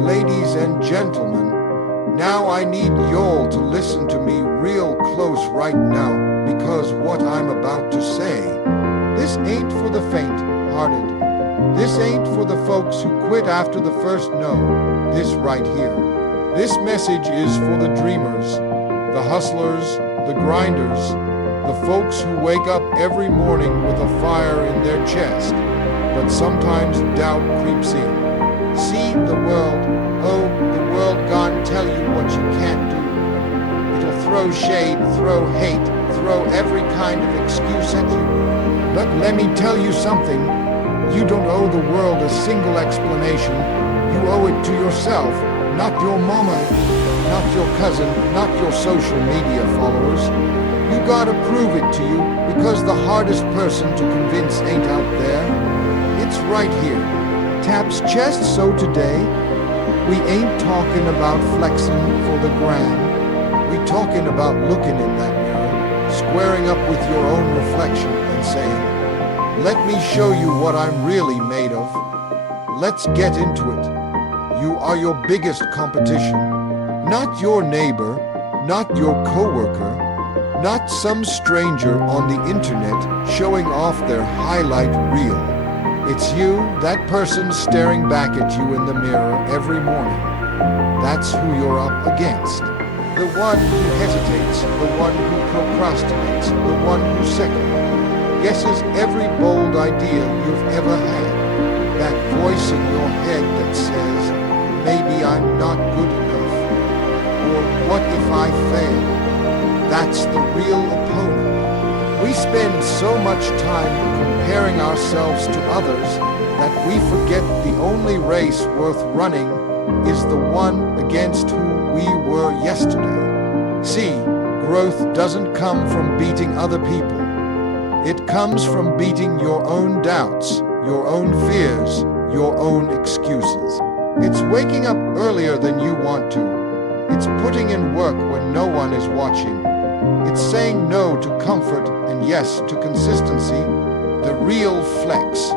ladies and gentlemen, now I need y'all to listen to me real close right now, because what I'm about to say, this ain't for the faint-hearted. This ain't for the folks who quit after the first no. This right here. This message is for the dreamers, the hustlers, the grinders, the folks who wake up every morning with a fire in their chest, but sometimes doubt creeps in. See the world, oh, the world gone tell you what you can't do. It'll throw shade, throw hate, throw every kind of excuse at you. But let me tell you something, you don't owe the world a single explanation. You owe it to yourself, not your mama, not your cousin, not your social media followers. You gotta prove it to you, because the hardest person to convince ain't out there. It's right here. Taps chest. So today, we ain't talking about flexing for the gram. We talking about looking in that mirror, squaring up with your own reflection and saying, let me show you what I'm really made of. Let's get into it. You are your biggest competition. Not your neighbor, not your coworker, not some stranger on the internet showing off their highlight reel. It's you, that person staring back at you in the mirror every morning. That's who you're up against. The one who hesitates, the one who procrastinates, the one who second guesses every bold idea you've ever had. That voice in your head that says, maybe I'm not good enough, or what if I fail? That's the real opponent. We spend so much time comparing ourselves to others that we forget the only race worth running is the one against who we were yesterday. See, growth doesn't come from beating other people. It comes from beating your own doubts, your own fears, your own excuses. It's waking up earlier than you want to. It's putting in work when no one is watching. It's saying no to comfort and yes to consistency, the real flex.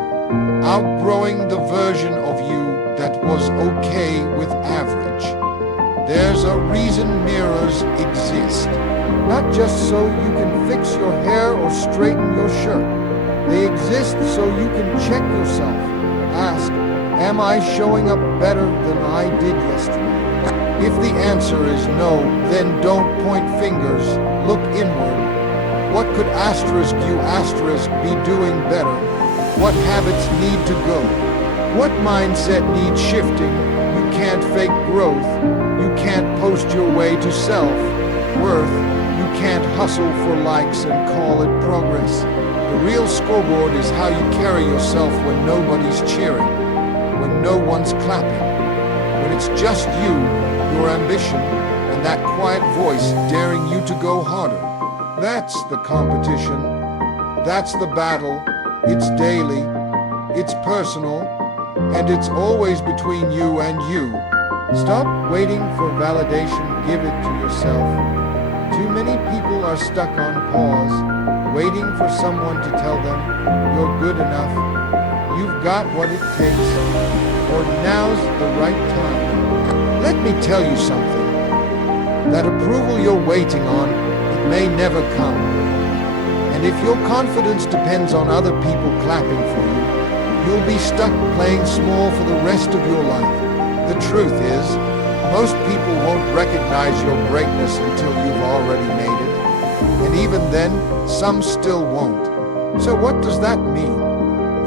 Outgrowing the version of you that was okay with average. There's a reason mirrors exist. Not just so you can fix your hair or straighten your shirt. They exist so you can check yourself. Ask, am I showing up better than I did yesterday? If the answer is no, then don't point fingers, look inward. What could asterisk you asterisk be doing better? What habits need to go? What mindset needs shifting? You can't fake growth. You can't post your way to self-worth. You can't hustle for likes and call it progress. The real scoreboard is how you carry yourself when nobody's cheering, when no one's clapping, when it's just you, your ambition, and that quiet voice daring you to go harder. That's the competition. That's the battle. It's daily. It's personal. And it's always between you and you. Stop waiting for validation. Give it to yourself. Too many people are stuck on pause, waiting for someone to tell them, you're good enough, you've got what it takes, or now's the right time. Let me tell you something. That approval you're waiting on, it may never come. And if your confidence depends on other people clapping for you, you'll be stuck playing small for the rest of your life. The truth is, most people won't recognize your greatness until you've already made it. And even then, some still won't. So what does that mean?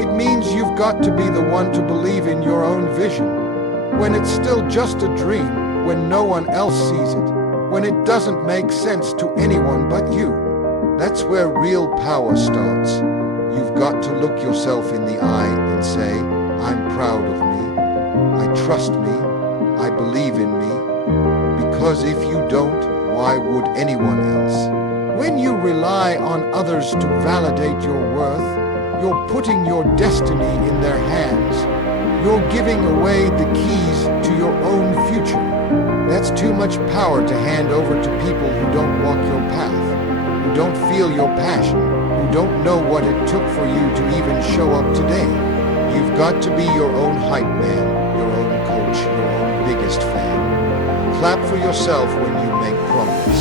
It means you've got to be the one to believe in your own vision. When it's still just a dream, when no one else sees it, when it doesn't make sense to anyone but you. That's where real power starts. You've got to look yourself in the eye and say, I'm proud of me. I trust me. I believe in me. Because if you don't, why would anyone else? When you rely on others to validate your worth, you're putting your destiny in their hands. You're giving away the keys to your own future. That's too much power to hand over to people who don't walk your path, who don't feel your passion, who don't know what it took for you to even show up today. You've got to be your own hype man, your own coach, your own big Clap for yourself when you make progress.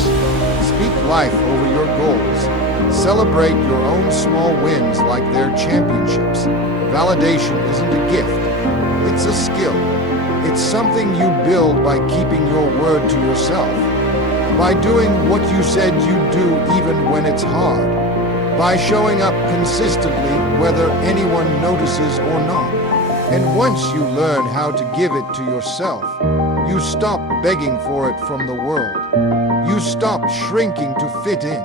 Speak life over your goals. Celebrate your own small wins like they're championships. Validation isn't a gift, it's a skill. It's something you build by keeping your word to yourself, by doing what you said you'd do even when it's hard, by showing up consistently whether anyone notices or not. And once you learn how to give it to yourself, you stop begging for it from the world. You stop shrinking to fit in.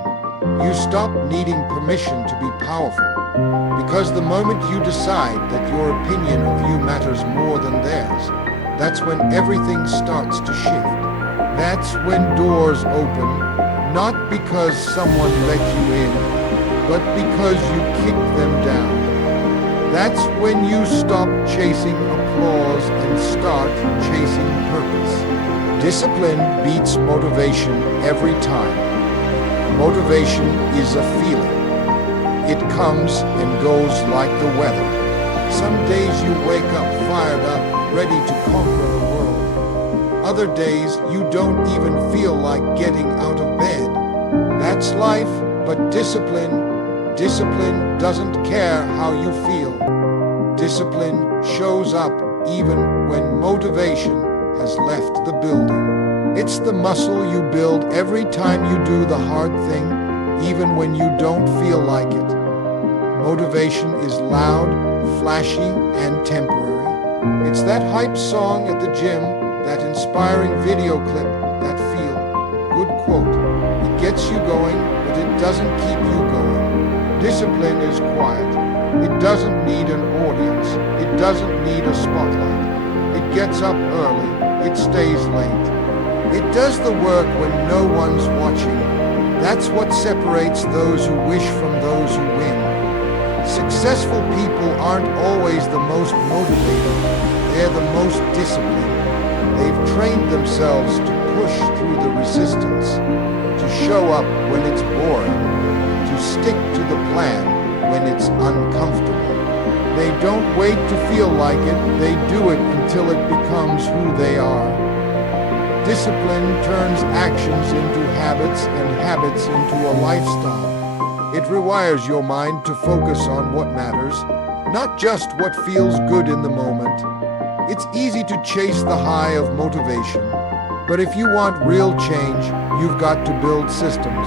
You stop needing permission to be powerful. Because the moment you decide that your opinion of you matters more than theirs, that's when everything starts to shift. That's when doors open, not because someone let you in, but because you kicked them down. That's when you stop chasing applause and start chasing purpose. Discipline beats motivation every time. Motivation is a feeling. It comes and goes like the weather. Some days you wake up fired up, ready to conquer the world. Other days you don't even feel like getting out of bed. That's life, but discipline doesn't care how you feel. Discipline shows up even when motivation has left the building. It's the muscle you build every time you do the hard thing, even when you don't feel like it. Motivation is loud, flashy, and temporary. It's that hype song at the gym, that inspiring video clip, that feel good quote. It gets you going, but it doesn't keep you going. Discipline is quiet. It doesn't need an audience. It doesn't need a spotlight. It gets up early. It stays late. It does the work when no one's watching. That's what separates those who wish from those who win. Successful people aren't always the most motivated. They're the most disciplined. They've trained themselves to push through the resistance, to show up when it's boring, to stick to the plan when it's uncomfortable. They don't wait to feel like it, they do it until it becomes who they are. Discipline turns actions into habits and habits into a lifestyle. It rewires your mind to focus on what matters, not just what feels good in the moment. It's easy to chase the high of motivation, but if you want real change, you've got to build systems.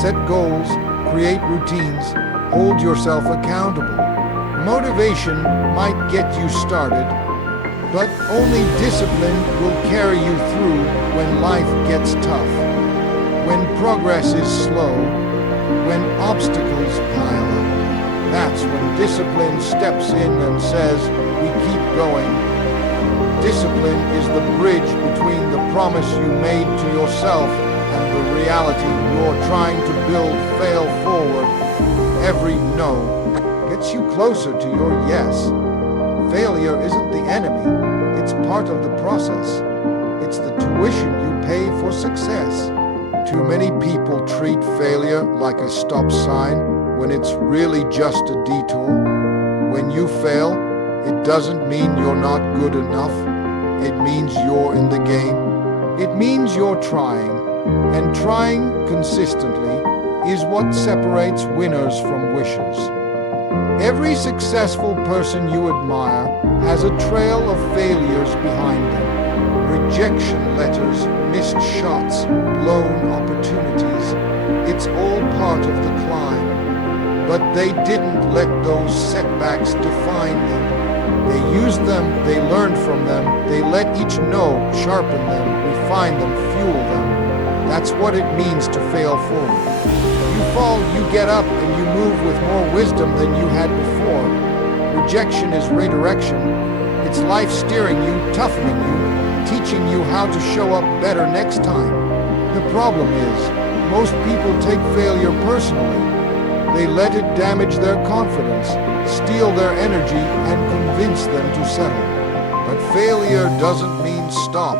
Set goals, create routines, hold yourself accountable. Motivation might get you started, but only discipline will carry you through when life gets tough, when progress is slow, when obstacles pile up. That's when discipline steps in and says, we keep going. Discipline is the bridge between the promise you made to yourself and the reality you're trying to build. Fail forward. Every no gets you closer to your yes. Failure isn't the enemy, it's part of the process. It's the tuition you pay for success. Too many people treat failure like a stop sign when it's really just a detour. When you fail, it doesn't mean you're not good enough. It means you're in the game. It means you're trying. And trying consistently is what separates winners from wishers. Every successful person you admire has a trail of failures behind them. Rejection letters, missed shots, blown opportunities. It's all part of the climb. But they didn't let those setbacks define them. They used them, they learned from them, they let each no sharpen them, refine them, fuel them. That's what it means to fail forward. You fall, you get up, and you move with more wisdom than you had before. Rejection is redirection. It's life steering you, toughening you, teaching you how to show up better next time. The problem is, most people take failure personally. They let it damage their confidence, steal their energy, and convince them to settle. But failure doesn't mean stop.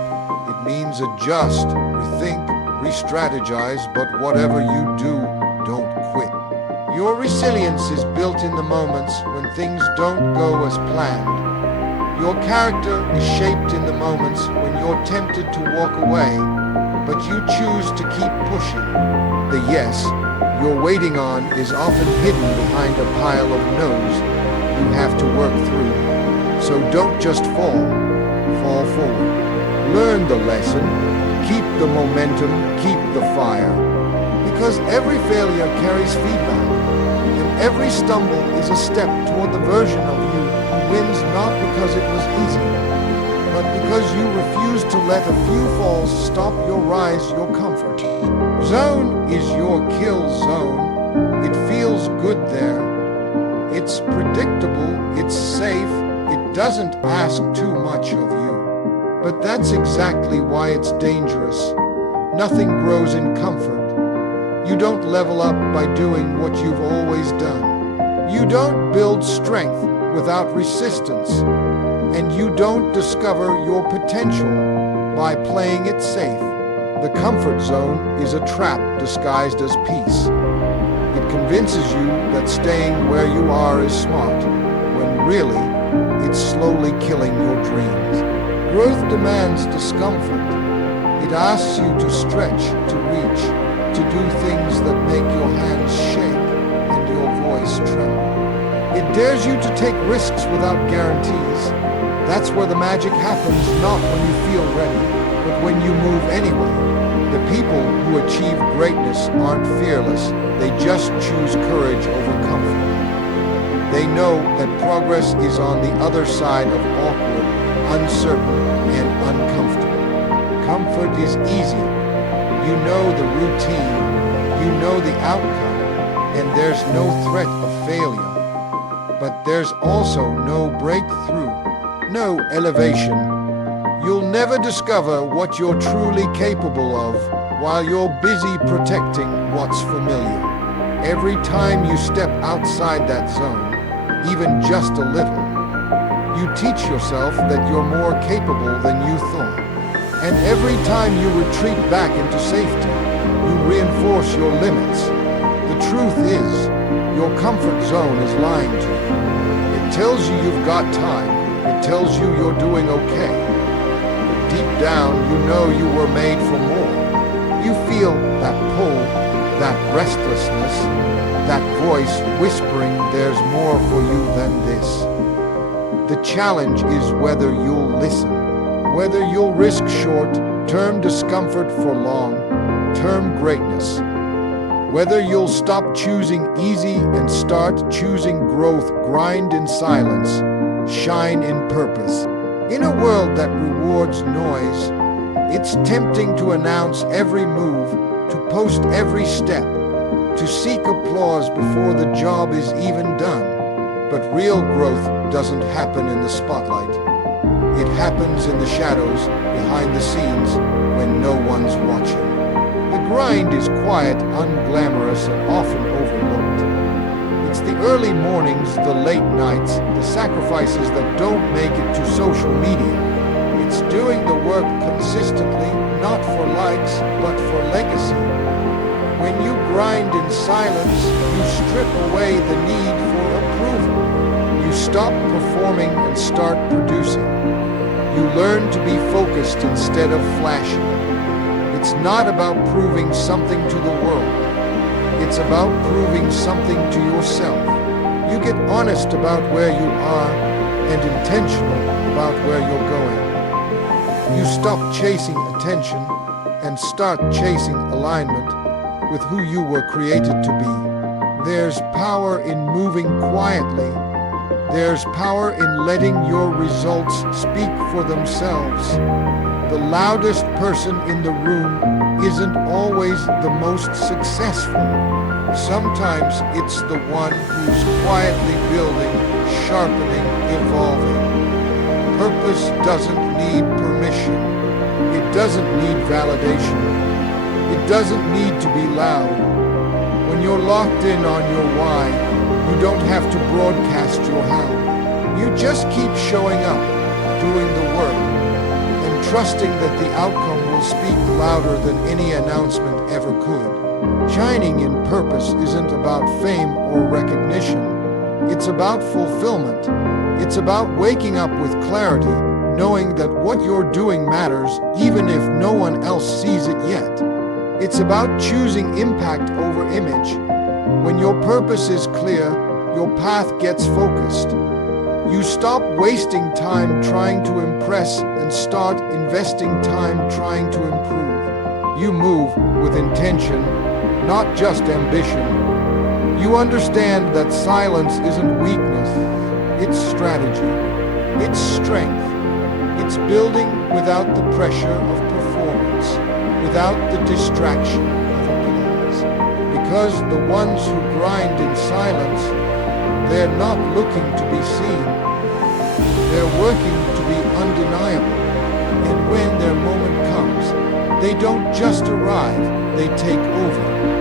It means adjust, rethink, re-strategize, but whatever you do, don't quit. Your resilience is built in the moments when things don't go as planned. Your character is shaped in the moments when you're tempted to walk away, but you choose to keep pushing. The yes you're waiting on is often hidden behind a pile of no's you have to work through. So don't just fall forward. Learn the lesson, keep the momentum, keep the fire. Because every failure carries feedback, and every stumble is a step toward the version of you who wins not because it was easy, but because you refuse to let a few falls stop your rise, your comfort. Zone is your kill zone. It feels good there. It's predictable, it's safe, it doesn't ask too much of you. But that's exactly why it's dangerous. Nothing grows in comfort. You don't level up by doing what you've always done. You don't build strength without resistance. And you don't discover your potential by playing it safe. The comfort zone is a trap disguised as peace. It convinces you that staying where you are is smart, when really, it's slowly killing your dreams. Growth demands discomfort. It asks you to stretch, to reach, to do things that make your hands shake and your voice tremble. It dares you to take risks without guarantees. That's where the magic happens, not when you feel ready, but when you move anyway. The people who achieve greatness aren't fearless, they just choose courage over comfort. They know that progress is on the other side of awkward, uncertain, and uncomfortable. Comfort is easy. You know the routine, you know the outcome, and there's no threat of failure. But there's also no breakthrough, no elevation. You'll never discover what you're truly capable of while you're busy protecting what's familiar. Every time you step outside that zone, even just a little, you teach yourself that you're more capable than you thought. And every time you retreat back into safety, you reinforce your limits. The truth is, your comfort zone is lying to you. It tells you you've got time. It tells you you're doing okay. But deep down, you know you were made for more. You feel that pull, that restlessness, that voice whispering there's more for you than this. The challenge is whether you'll listen, whether you'll risk short-term discomfort for long-term greatness, whether you'll stop choosing easy and start choosing growth, grind in silence, shine in purpose. In a world that rewards noise, it's tempting to announce every move, to post every step, to seek applause before the job is even done. But real growth doesn't happen in the spotlight. It happens in the shadows, behind the scenes, when no one's watching. The grind is quiet, unglamorous, and often overlooked. It's the early mornings, the late nights, the sacrifices that don't make it to social media. It's doing the work consistently, not for likes, but for legacy. When you grind in silence, you strip away the need for approval. You stop performing and start producing. You learn to be focused instead of flashy. It's not about proving something to the world. It's about proving something to yourself. You get honest about where you are and intentional about where you're going. You stop chasing attention and start chasing alignment with who you were created to be. There's power in moving quietly. There's power in letting your results speak for themselves. The loudest person in the room isn't always the most successful. Sometimes it's the one who's quietly building, sharpening, evolving. Purpose doesn't need permission. It doesn't need validation. It doesn't need to be loud. When you're locked in on your why, you don't have to broadcast your how. You just keep showing up, doing the work, and trusting that the outcome will speak louder than any announcement ever could. Shining in purpose isn't about fame or recognition. It's about fulfillment. It's about waking up with clarity, knowing that what you're doing matters even if no one else sees it yet. It's about choosing impact over image. When your purpose is clear, your path gets focused. You stop wasting time trying to impress and start investing time trying to improve. You move with intention, not just ambition. You understand that silence isn't weakness, it's strategy, it's strength. It's building without the pressure of performance, without the distraction of applause. Because the ones who grind in silence, they're not looking to be seen. They're working to be undeniable. And when their moment comes, they don't just arrive, they take over.